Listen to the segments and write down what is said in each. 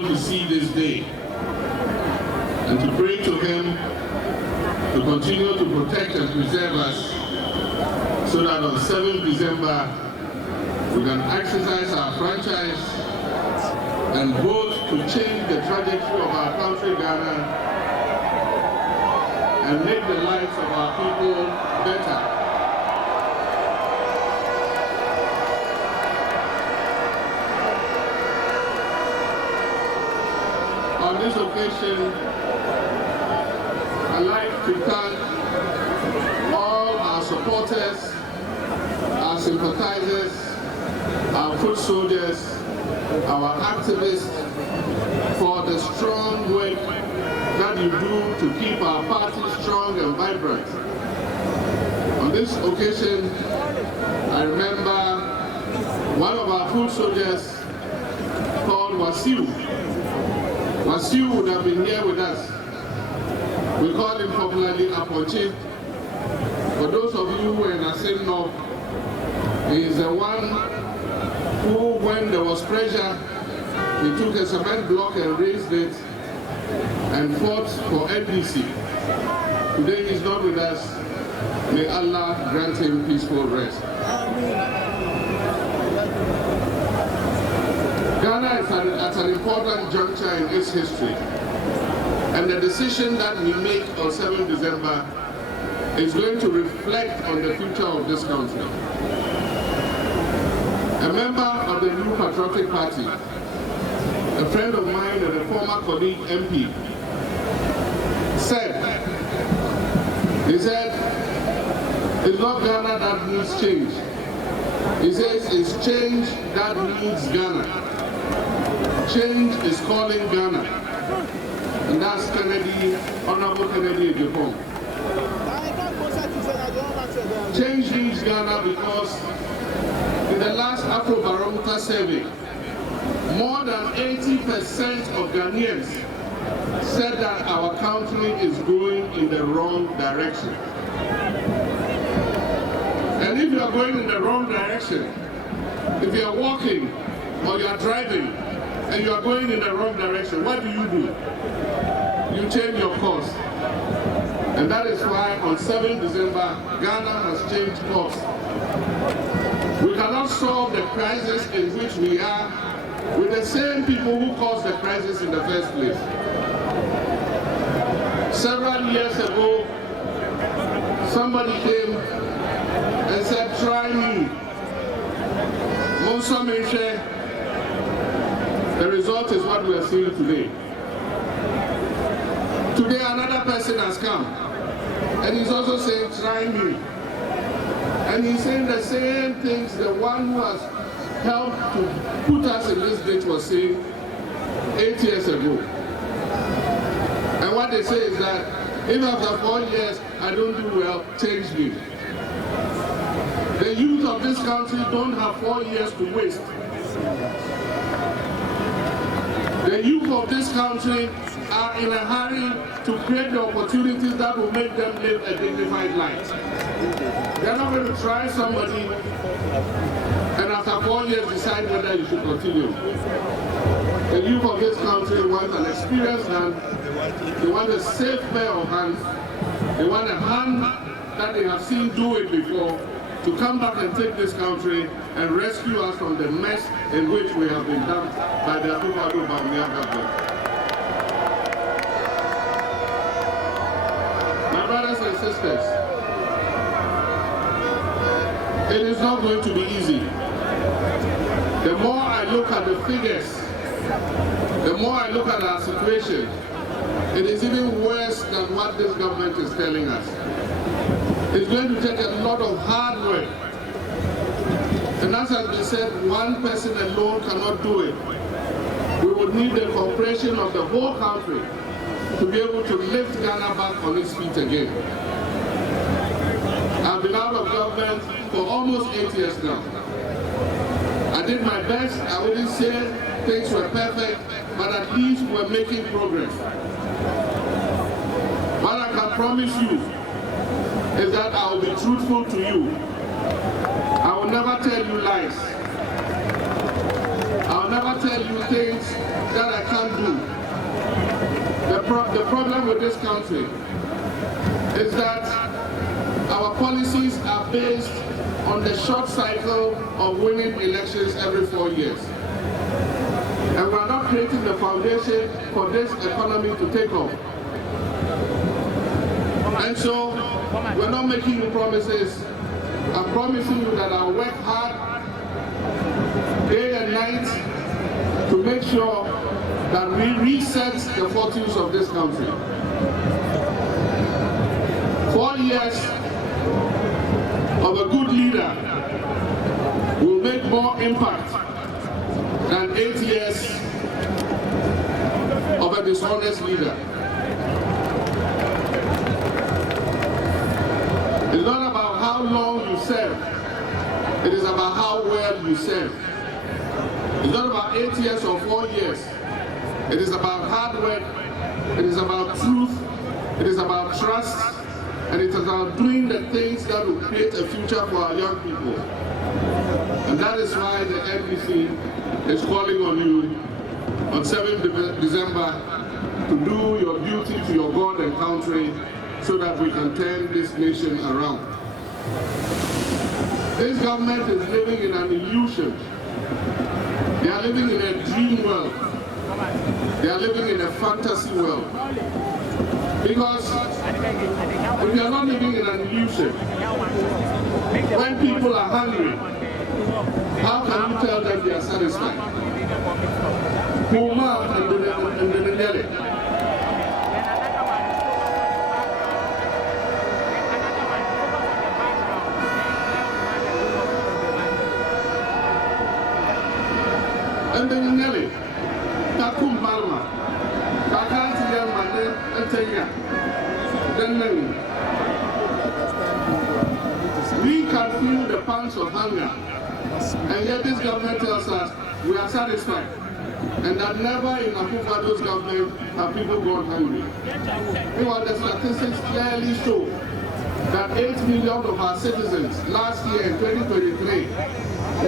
able to see this day, and to pray to him to continue to protect and preserve us, so that on 7th December we can exercise our franchise and vote to change the trajectory of our country, Ghana, and make the lives of our people better. On this occasion, I'd like to thank all our supporters, our sympathizers, our foot soldiers, our activists, for the strong work that you do to keep our party strong and vibrant. On this occasion, I remember one of our foot soldiers called Wasiu. Wasiu would have been here with us. We call him popularly Apoche. For those of you who are in Asin North, he is the one who, when there was pressure, he took a cement block and raised it and fought for NDC. Today he's not with us. May Allah grant him peaceful rest. Ghana is at an important juncture in its history, and the decision that we make on 7th December is going to reflect on the future of this country. A member of the New Patriotic Party, a friend of mine and a former colleague MP, said, it's not Ghana that needs change. He says it's change that needs Ghana. Change is calling Ghana. And that's Kennedy, Honorable Kennedy Ejiofor. Change needs Ghana because in the last Afrobarometer survey, more than 80% of Ghanaians said that our country is going in the wrong direction. And if you are going in the wrong direction, if you are walking or you are driving and you are going in the wrong direction, what do? You change your course. And that is why on 7th December, Ghana has changed course. We cannot solve the crisis in which we are with the same people who caused the crisis in the first place. Several years ago, somebody came and said, try me. The result is what we are seeing today. Today another person has come and he's also saying, try me. And he's saying the same things the one who has helped to put us in this ditch was saying 8 years ago. And what they say is that if after 4 years I don't do well, change me. The youth of this country don't have 4 years to waste. The youth of this country are in a hurry to create the opportunities that will make them live a dignified life. They're not going to try somebody and after 4 years decide whether you should continue. The youth of this country want an experienced hand, they want a safe pair of hands, they want a hand that they have seen do it before, to come back and take this country and rescue us from the mess in which we have been dumped by the Bunkpurugu-Nakpanduri government. My brothers and sisters, it is not going to be easy. The more I look at the figures, the more I look at our situation, it is even worse than what this government is telling us. It's going to take a lot of hard work. And as has been said, one person alone cannot do it. We would need the cooperation of the whole country to be able to lift Ghana back on its feet again. I've been out of government for almost 8 years now. I did my best. I wouldn't say things were perfect, but at least we're making progress. What I can promise you is that I will be truthful to you. I will never tell you lies. I will never tell you things that I can't do. The problem with this country is that our policies are based on the short cycle of winning elections every 4 years. And we're not creating the foundation for this economy to take off. And so, we're not making you promises. I'm promising you that I'll work hard, day and night, to make sure that we reset the fortunes of this country. 4 years of a good leader will make more impact than 8 years of a dishonest leader. It's not about how long you serve, it is about how well you serve. It's not about 8 years or 4 years. It is about hard work, it is about truth, it is about trust, and it is about doing the things that will create a future for our young people. And that is why the NDC is calling on you on 7th December to do your duty to your God and country so that we can turn this nation around. This government is living in an illusion. They are living in a dream world. They are living in a fantasy world. Because if you are not living in an illusion, when people are hungry, how can you tell them they are satisfied? Puma and the Nelly. And the Nelly, Takum Palma, Takanti Yamane, and Tenya. Then we can feel the pangs of hunger. And yet this government tells us we are satisfied. And that never in Akufo-Addo's government have people gone hungry. Meanwhile, the statistics clearly show that 8 million of our citizens last year in 2023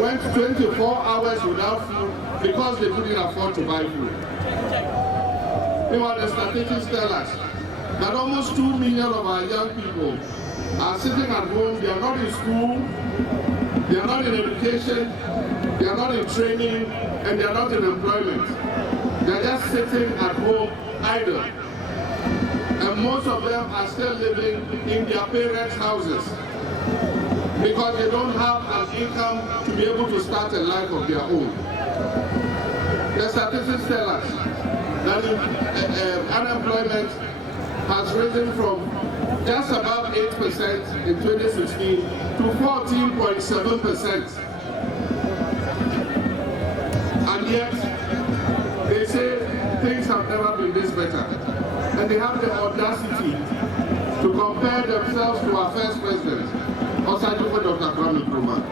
went 24 hours without food because they couldn't afford to buy food. Meanwhile, the statistics tell us that almost 2 million of our young people are sitting at home. They are not in school, they are not in education, they are not in training, and they are not in employment. They are just sitting at home idle. And most of them are still living in their parents' houses because they don't have an income to be able to start a life of their own. The statistics tell us that unemployment has risen from just above 8% in 2016 to 14.7%. And yet, they say things have never been this better. And they have the audacity to compare themselves to our first president, Dr. Dramani Mahama.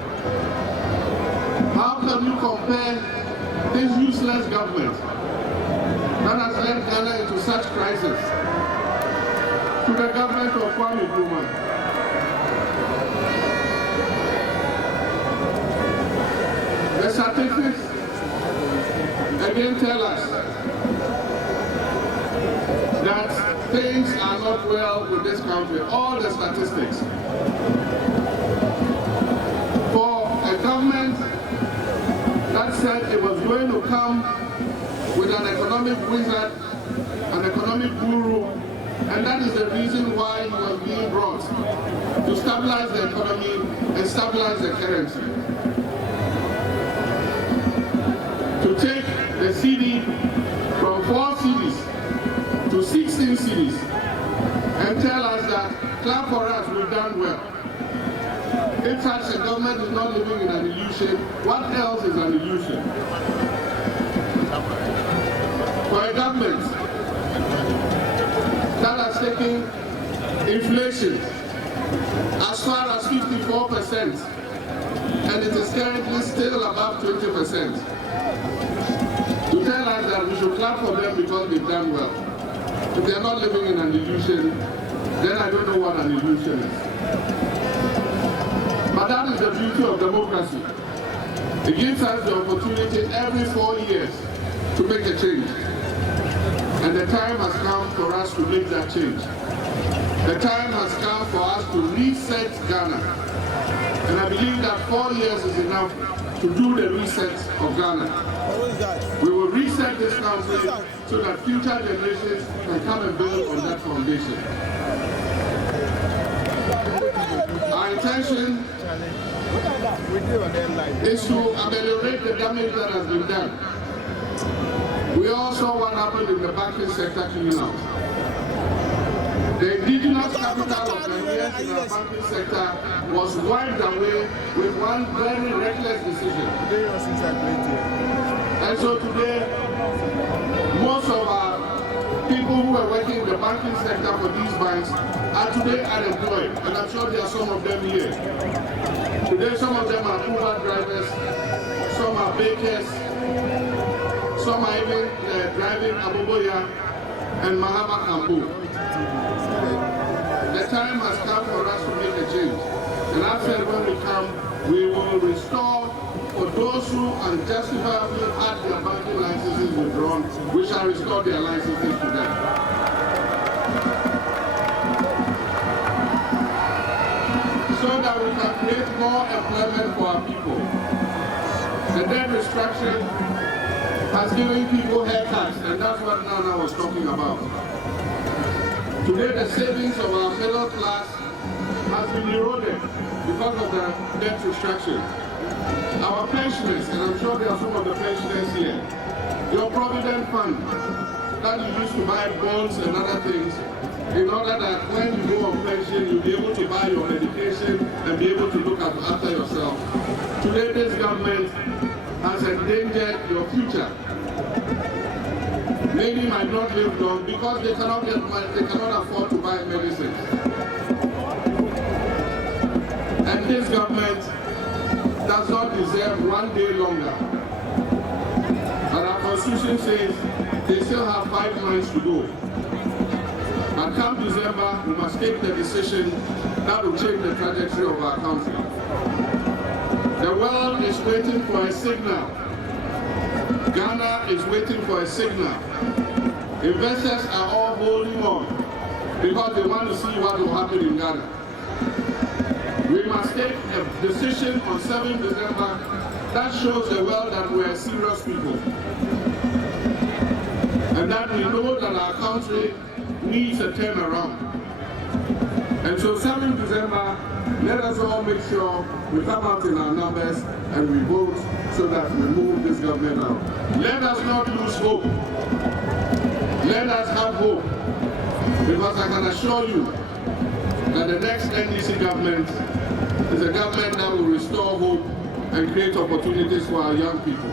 How can you compare this useless government that has led Ghana into such crisis to the government of Kwame Nkrumah? The statistics again tell us that things are not well with this country. All the statistics. For a government that said it was going to come with an economic wizard, an economic guru, and that is the reason why he was being brought to stabilize the economy and stabilize the currency. To take the CD from 4 CDs to 16 CDs and tell us that, clap for us, we've done well. If such a government is not living in an illusion, what else is an illusion? For a government that has taken inflation as far as 54%, and it is currently still above 20%, to tell us that we should clap for them because they've done well. If they're not living in an illusion, then I don't know what an illusion is. But that is the beauty of democracy. It gives us the opportunity every 4 years to make a change. And the time has come for us to make that change. The time has come for us to reset Ghana. And I believe that 4 years is enough to do the reset of Ghana. We will reset this country so that future generations can come and build on that foundation. Our intention is to ameliorate the damage that has been done. We all saw what happened in the banking sector cleaning out. The indigenous capital of Nigeria in our banking sector was wiped away with one very reckless decision. And so today, most of our people who were working in the banking sector for these banks are today unemployed, and I'm sure there are some of them here. Today, some of them are Uber drivers, some are bakers, some are even driving Aboboya and Mahama Kambu. The time has come for us to make a change. And I said when we come, we will restore for those who unjustifiably had their banking licenses withdrawn, we shall restore their licenses to them. So that we can create more employment for our people. The debt restructuring has given people haircuts, and that's what Nana was talking about. Today, the savings of our middle class has been eroded because of the debt restructuring. Our pensioners, and I'm sure there are some of the pensioners here, your provident fund that you used to buy bonds and other things, in order that when you go on pension, you'll be able to buy your medication and be able to look after yourself. Today, this government has endangered your future. Many might not live long because they cannot get money, they cannot afford to buy medicines. And this government does not deserve 1 day longer. But our constitution says they still have 5 months to go. And come December, we must take the decision that will change the trajectory of our country. The world is waiting for a signal. Ghana is waiting for a signal. Investors are all holding on because they want to see what will happen in Ghana. We must take a decision on 7th December that shows the world that we are serious people. And that we know that our country needs a turnaround. And so 7th December, let us all make sure we come out in our numbers and we vote so that we move this government out. Let us not lose hope. Let us have hope. Because I can assure you that the next NDC government is a government that will restore hope and create opportunities for our young people.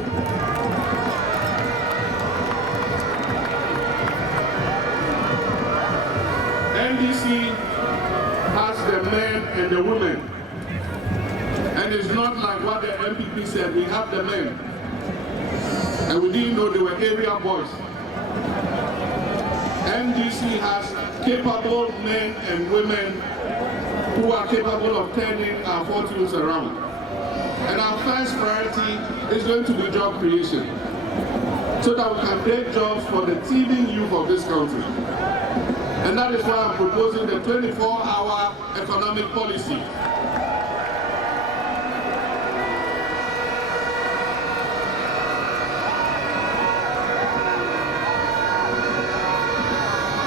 NDC has the men and the women. And it's not like what the MPP said, we have the men. And we didn't know they were area boys. NDC has capable men and women who are capable of turning our fortunes around. And our first priority is going to be job creation, so that we can create jobs for the teeming youth of this country. And that is why I'm proposing the 24-hour economic policy.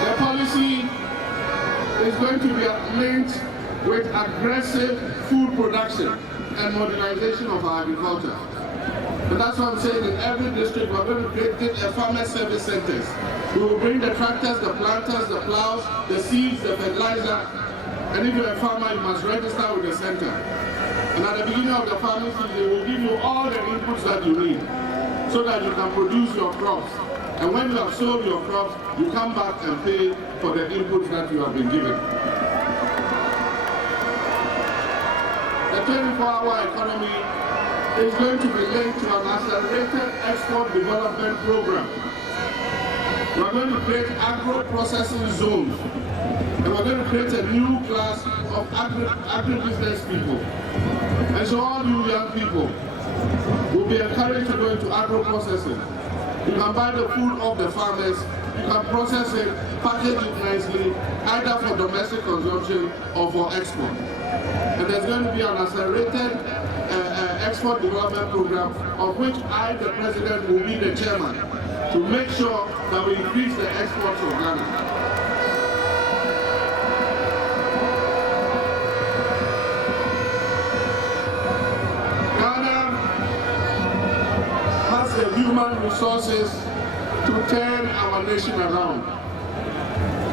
The policy is going to be linked with aggressive food production and modernization of our agriculture. And that's what I'm saying, in every district we're going to create farmer service centers. We will bring the tractors, the planters, the plows, the seeds, the fertilizer, and if you're a farmer, you must register with the center. And at the beginning of the farming season, they will give you all the inputs that you need so that you can produce your crops. And when you have sold your crops, you come back and pay for the inputs that you have been given. The 24-hour economy is going to be linked to an accelerated export development program. We're going to create agro-processing zones, and we're going to create a new class of agribusiness people. And so all you young people will be encouraged to go into agro-processing. You can buy the food off the farmers. You can process it, package it nicely, either for domestic consumption or for export. And there's going to be an accelerated export development program of which I, the president, will be the chairman to make sure that we increase the exports of Ghana. Ghana has the human resources to turn our nation around.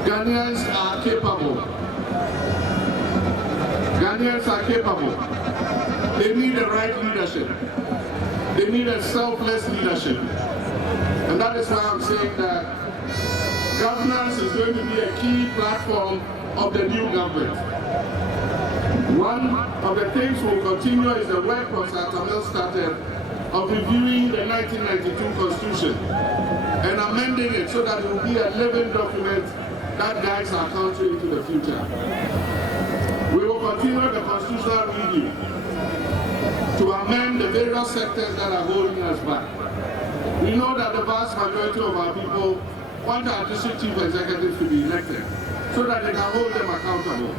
Ghanaians are capable. Ghanaians are capable. They need the right leadership. They need a selfless leadership. And that is why I'm saying that governance is going to be a key platform of the new government. One of the things we'll continue is the work Professor Tamale started of reviewing the 1992 Constitution and amending it so that it will be a living document that guides our country into the future. We will continue the constitutional review to amend the various sectors that are holding us back. We know that the vast majority of our people want our district chief executives to be elected so that they can hold them accountable.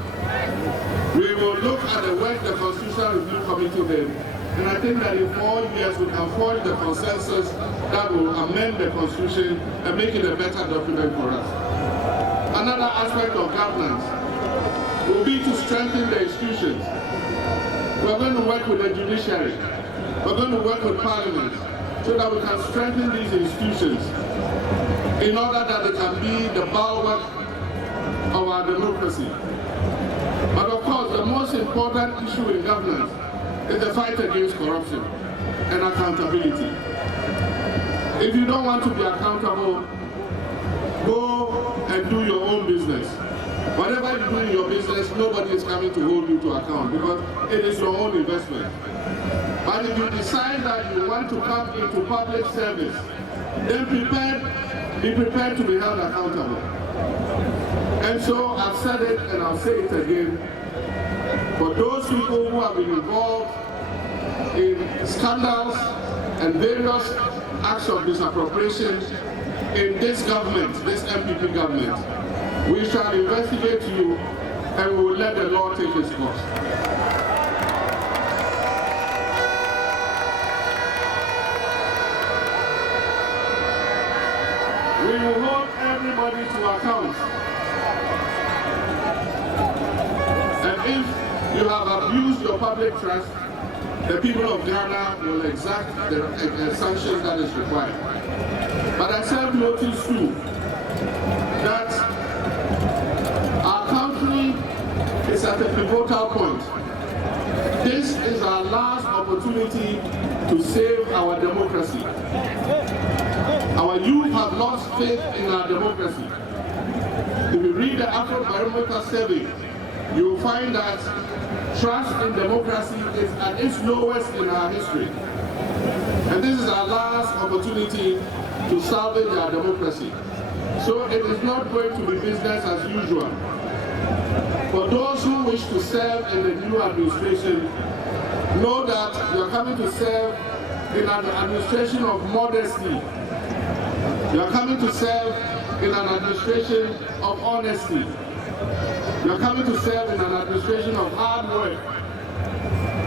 We will look at the work the Constitutional Review Committee did, and I think that in 4 years we can forge the consensus that will amend the Constitution and make it a better document for us. Another aspect of governance will be to strengthen the institutions. We're going to work with the judiciary. We're going to work with Parliament so that we can strengthen these institutions in order that they can be the bulwark of our democracy. But of course, the most important issue in governance is the fight against corruption and accountability. If you don't want to be accountable, go and do your own business. Whatever you do in your business, nobody is coming to hold you to account because it is your own investment. But if you decide that you want to come into public service, then be prepared to be held accountable. And so I've said it and I'll say it again. For those people who have been involved in scandals and various acts of misappropriation in this government, this MPP government, we shall investigate you and we will let the law take its course. We will hold everybody to account. And if you have abused your public trust, the people of Ghana will exact the sanctions that is required. But I serve notice too that our country is at a pivotal point. This is our last opportunity to save our democracy. Our youth have lost faith in our democracy. If you read the Afro-Barometer survey, you will find that trust in democracy is at its lowest in our history. And this is our last opportunity to salvage our democracy. So it is not going to be business as usual. For those who wish to serve in the new administration, know that you are coming to serve in an administration of modesty. You are coming to serve in an administration of honesty. You are coming to serve in an administration of hard work.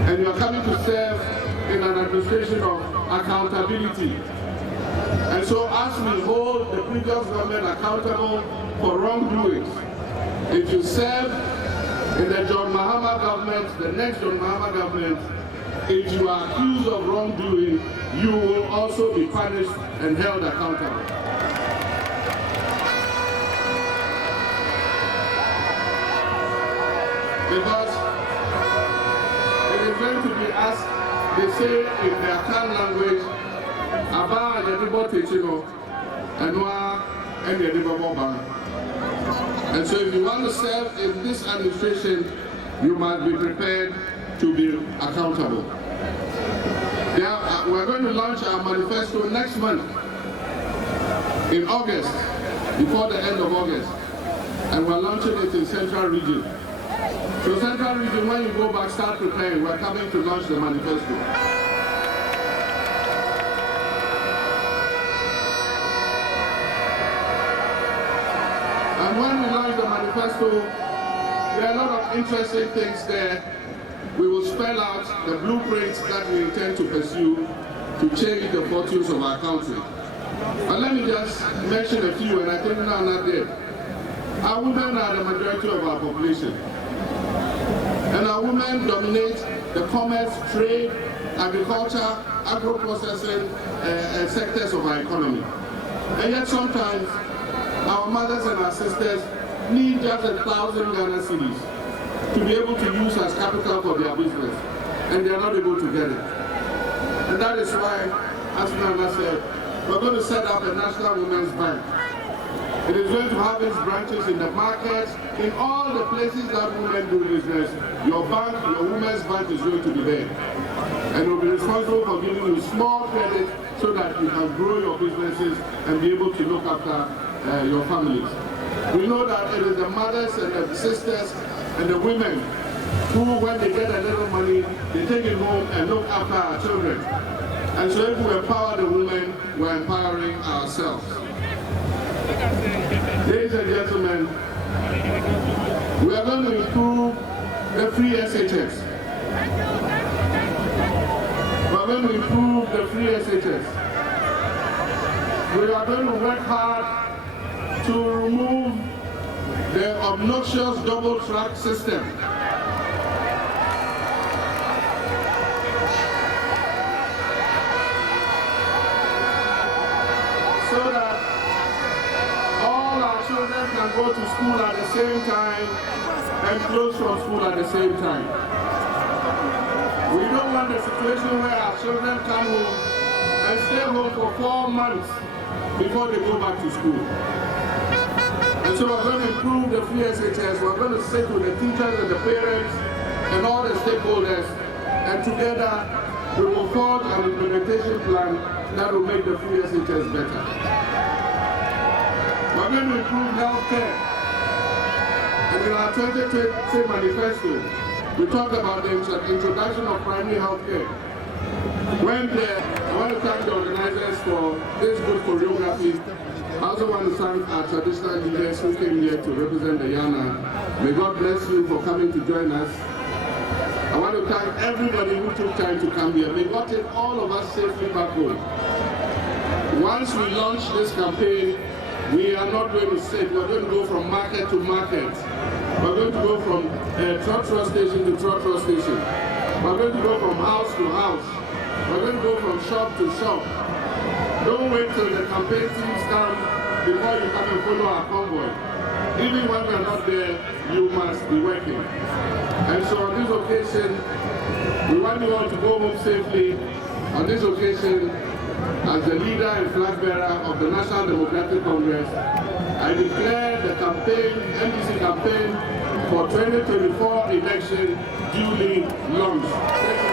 And you are coming to serve in an administration of accountability. And so as we hold the previous government accountable for wrongdoings, if you serve in the John Mahama government, the next John Mahama government, if you are accused of wrongdoing, you will also be punished and held accountable. Because it is going to be asked, they say in their Akan language, Aba and Edibo Techino, Anwa and Edibo Boba. And so if you want to serve in this administration, you must be prepared to be accountable. We're going to launch our manifesto next month, in August, before the end of August. And we're launching it in Central Region. So Central Region, when you go back, start preparing. We're coming to launch the manifesto. manifesto, there are a lot of interesting things there. We will spell out the blueprints that we intend to pursue to change the fortunes of our country. And let me just mention a few, and I think now not there. Our women are the majority of our population. And our women dominate the commerce, trade, agriculture, agro-processing sectors of our economy. And yet sometimes our mothers and our sisters need just 1,000 Ghana cedis to be able to use as capital for their business, and they are not able to get it. And that is why, as Nana said, we're going to set up a National Women's Bank. It is going to have its branches in the markets, in all the places that women do business. Your bank, your women's bank is going to be there. And it will be responsible for giving you small credit so that you can grow your businesses and be able to look after your families. We know that it is the mothers and the sisters and the women who, when they get a little money, they take it home and look after our children. And so if we empower the women, we're empowering ourselves. Ladies and gentlemen, we are going to improve the free SHS. We are going to improve the free SHS. We are going to work hard to remove the obnoxious double track system. So that all our children can go to school at the same time and close from school at the same time. We don't want the situation where our children come home and stay home for 4 months before they go back to school. And so we're going to improve the free SHS. We're going to sit with the teachers and the parents and all the stakeholders, and together we will forge an implementation plan that will make the free SHS better. We're going to improve healthcare. And in our 2020 manifesto, we talked about the introduction of primary healthcare. I want to thank the organizers for this good choreography. I also want to thank our traditional leaders who came here to represent the Yana. May God bless you for coming to join us. I want to thank everybody who took time to come here. May God take all of us safely back home. Once we launch this campaign, we are not going to sit. We're going to go from market to market. We're going to go from trotro station to trotro station. We're going to go from house to house. We're going to go from shop to shop. Don't wait till the campaign teams come before you come and follow our convoy. Even when we're not there, you must be working. And so on this occasion, we want you all to go home safely. On this occasion, as the leader and flag bearer of the National Democratic Congress, I declare the campaign, NDC campaign for 2024 election duly launched.